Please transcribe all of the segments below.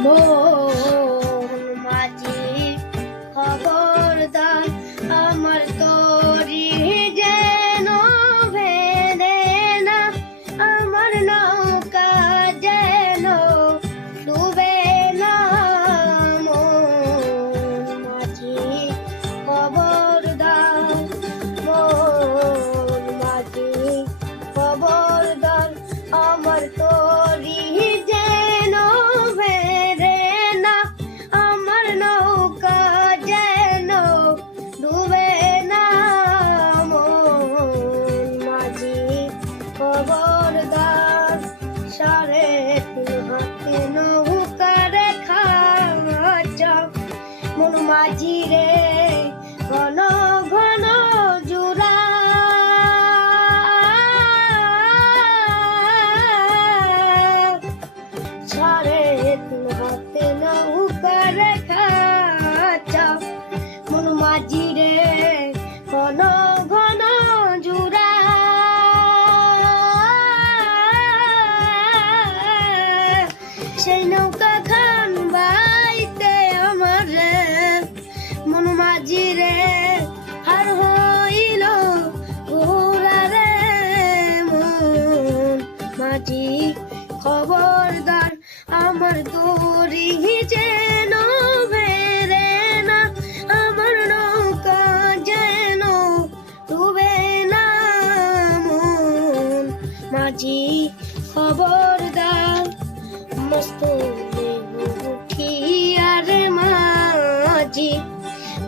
more. খবরদার মাঝি খবরদার মস্ত উঠিয়ার মাঝি,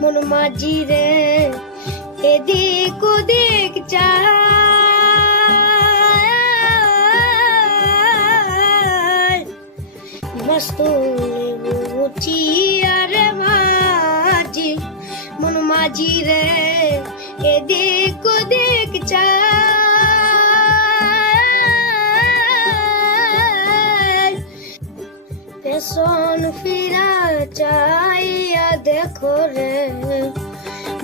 মন মাঝি রে, এদিক ওদিক চায় মস্ত উঠিয়ার মাঝি, মন মাঝি রে, এদিক ওদিক চায় চাইয়া দেখো রে,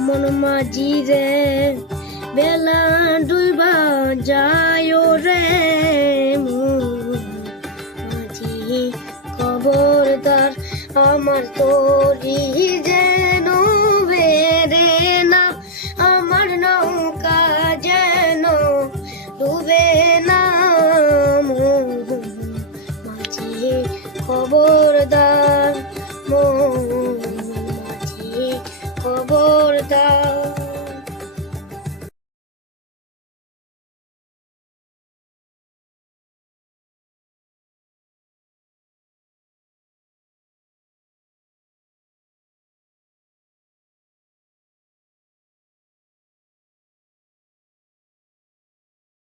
মন মাঝি রে, বেলা ডুবা যায় রে মাঝি খবরদার আমার তোরি যেন বেড়ে না, আমার নৌকা যেন ডুবে না মাঝি খবর